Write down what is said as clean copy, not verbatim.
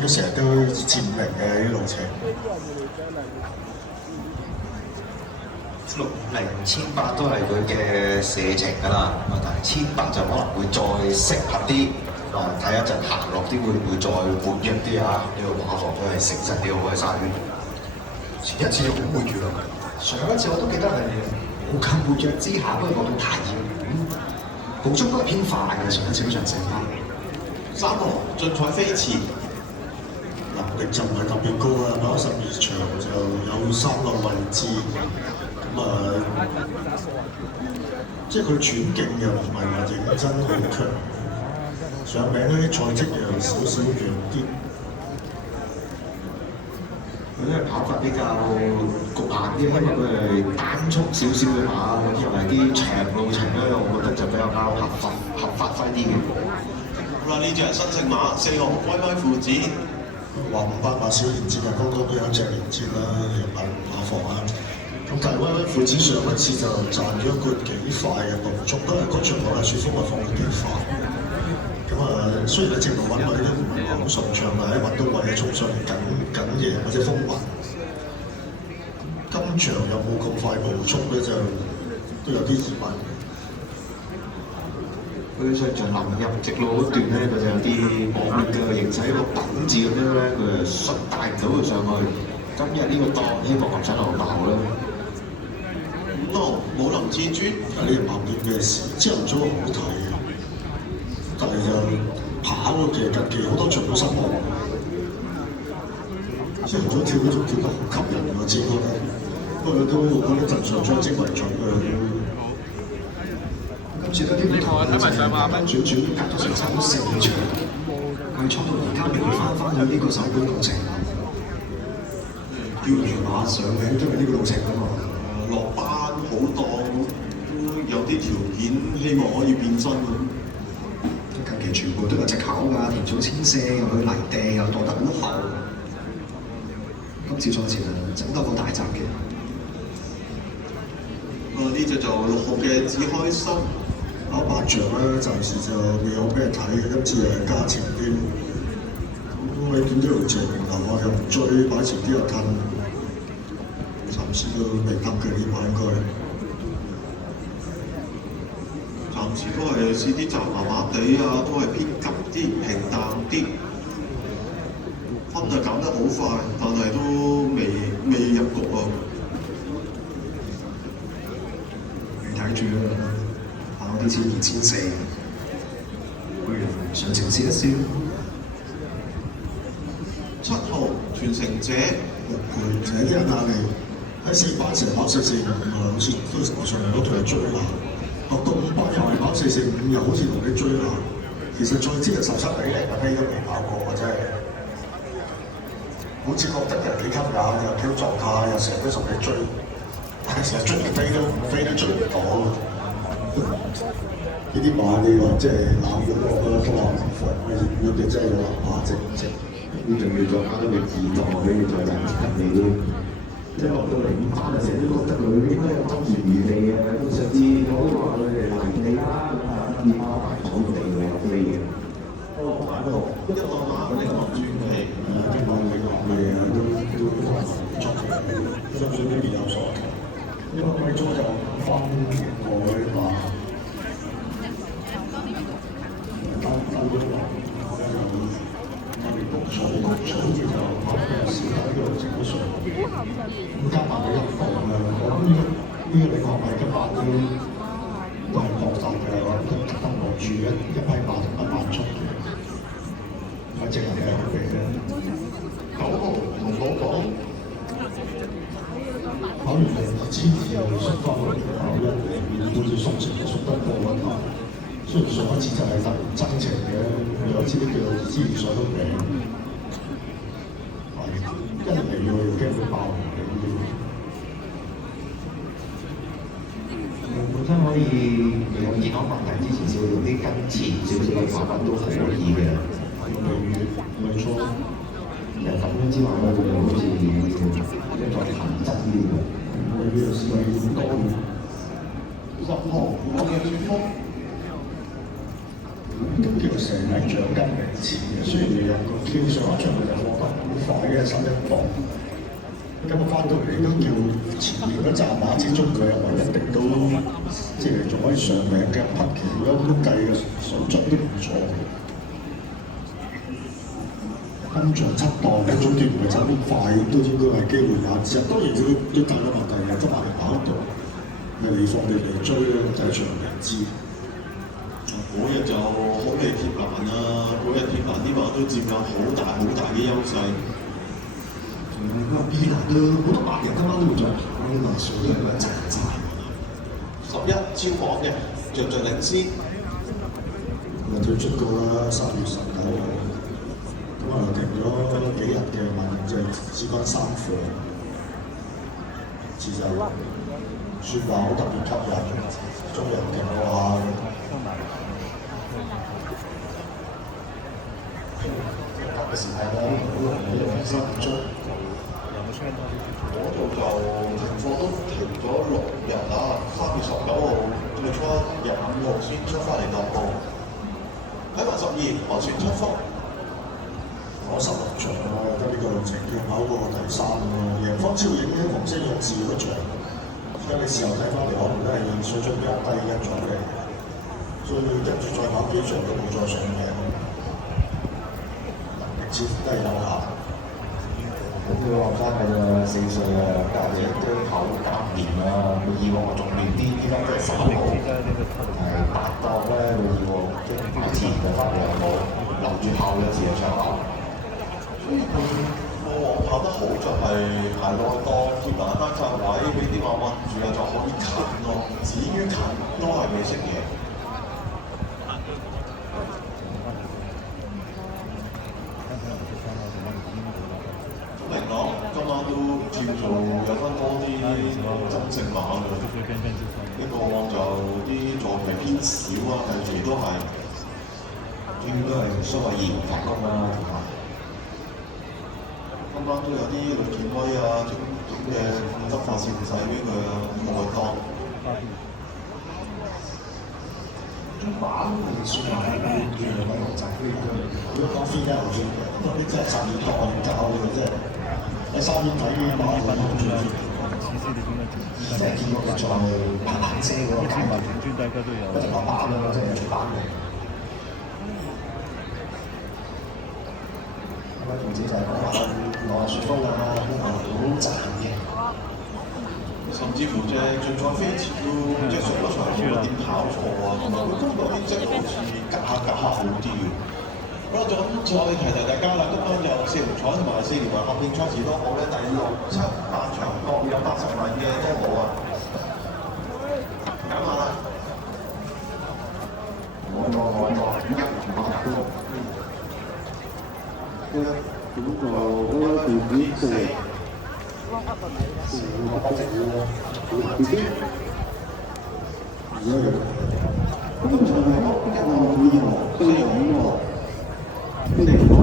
佢成日都佔明嘅啲路程。6000-1800都係佢嘅射程㗎啦，咁啊但係1800就可能會再適合啲，睇一陣行落啲會唔會再活躍啲啊？呢個馬房都係誠實啲好嘅沙圈。前一次好活躍，上一次我都記得係冇咁活躍之下，不過講到太熱，步速都係偏快嘅。上一次嗰場成啦。3號進賽飛馳，能力就唔係特別高啦，跑12場就有3個位置。即係佢轉勁又唔係話認真好強，上名嗰啲賽績又少少弱啲。佢因為跑法比較局限啲，因為佢係單速少少嘅馬，又係啲長路程咧，我覺得就比較合發揮啲嘅。好啦，呢隻係新勝馬4號威威父子，話500馬小連捷啊，剛剛都有隻連捷啦，入馬房啊。咁但係威威父子上一次就賺咗一個幾快嘅步速，都係嗰場馬係雪峰啊放得幾快。咁雖然喺直路揾位都唔係好順暢，但係揾到位衝上嚟緊贏或者風雲。今場有冇咁快步速咧，就都有啲疑問。佢上場臨入直路嗰段咧，佢就有啲惡劣嘅形勢，一個等字咁樣咧，佢就順帶唔到佢上去。今日呢個檔希望咁使落爆啦。武林至尊，呢後面嘅事，朝頭早好睇嘅，但係就跑其實近期好多場都失望。朝頭早跳嗰種跳得好吸引我自己覺得，不過都覺得陣上將精為準嘅。今次咧啲唔同嘅就係轉隔咗成差唔多4場，佢衝到而家未翻去呢個首本路程。叫住馬上名都係呢個路程啊嘛。落班好檔都有啲條件，希望可以變身咁。近期全部都有隻口㗎，田草千瀉又去泥地又墮得好後。今次賽前整多個大集嘅。呢隻就6號嘅只開心，跑8場咧，暫時就未有俾人睇嘅，今次又係加前啲。咁你見到條斜流啊，又唔追，擺前啲又褪。暫時都未得嘅呢馬應該。暫時都係試啲閘麻麻地啊，都係偏急啲、平淡啲。分就減得好快，但係都未入局啊。你睇住啦，跑啲千2004，不如上程試一試。7號傳承者6倍，就係啲人壓力。喺400成日跑445啊，好似都我上嚟嗰隊係追下，到500又係跑445，又好似同你追下。其實再之前17比0嘅飛都未跑過，真係好似覺得又幾吸引，又幾好狀態，又成日都同你追，但係成日追嚟飛都追唔到。呢啲馬你話即係攬咗我覺得都話唔服，要佢真係有諗法正。咁仲要再加多個自動，俾佢再賺你都。即係落到嚟500就成日都覺得佢應該有當然餘地嘅，甚至我都話佢哋難地啦，咁啊200草地佢有飛嘅。一檔馬嗰啲落轉氣，啲馬你落嚟啊都足嘅，相信呢邊有所求。呢個季中就翻過嗰啲馬，翻咗落，草好似就跑得有時間呢個程度上。咁加埋你入檔啊，我諗呢個領航係今晚都係搏殺嘅，我諗都特登落住一匹馬同1萬速嘅，反正係好嘅。9號同老港，跑完2000又縮翻去跑1，好似縮程就縮得過溫馬。雖然上一次就係突然增程嘅，有次都叫2000上到名。一嚟喎，又驚佢爆唔起嘅。本身可以有健康問題之前，少用啲跟前少少嘅跑法都可以嘅。冇錯。其實咁樣之外咧，佢好似一個行質啲嘅。我呢度試過多10號我嘅血風，叫成日獎金名次嘅，雖然你有個 Q 上一場就獲得好快嘅11磅，今日翻到嚟都叫前面嗰紮馬之中，佢又話一定都即係仲可以上名嘅匹奇咯，都計嘅水準都唔錯。跟住7檔嗰種段唔係走得快，都應該係機會馬之一。當然最大嘅問題係今晚嚟跑到，係你放你嚟追咧，就係場名知。嗰日就好嘅鐵欄啊，嗰日鐵欄啲馬都佔有好大嘅優勢。鐵欄都好多馬人今晚都會再跑㗎嘛，所以係咪真係11超磅嘅，着領先。咪退出過啦，3月19號，咁啊停咗幾日嘅馬就只翻3課，其實算話好特別吸引，中人勁過下。嘅時候咧，好容易分心唔足。嗰度就停課都停咗6日啦，3月19號最初25號先出翻嚟當鋪，喺埋12安全出風。攞16場啊，得呢個路程要跑過第3喎，贏方超影咧，黃星勇士嗰場，而家你事後睇翻嚟，可能都係水準比較低一種嚟，所以跟住再跑幾場都冇再上名。似乎都係有效。咁佢後生嘅啫，4歲啊，但係都口夾面啊，佢以往仲練啲，依家都係3號，係8檔咧，佢以往即係跑前就翻嚟又冇，留住後有時又搶後。所以佢過往跑得好就係排內檔，貼欄單閘位，俾啲馬韞住啊，就可以近咯。至於近都係未識嘢。明朗今晚都叫做有翻多啲真正馬嘅，一個就啲座騎偏少啊，近期都係主要都係蘇慧賢提供啦，今晚都有啲呂健威啊，整嘅執法善勢俾佢啊，外檔。馬唔算係咩嘅，咪學習呢個。如果講飛咧，就算不過啲真係12檔教嘅啫。喺沙邊睇啲馬好中意，即係見過佢在白蘭遮嗰個階段，嗰隻白馬咯，即係做班嘅。咁啊，同時就係講話羅樹峰啊，好賺嘅。甚至乎隻進賽飛馳都即係上咗場冇乜點跑錯啊，同埋佢今日啲積好似夾下好啲嘅。好啦，再提大家啦，今晚有4條彩同埋4條合併賽事都好咧，第6、7、8場各有80米嘅都好啊。揀馬啦！我1個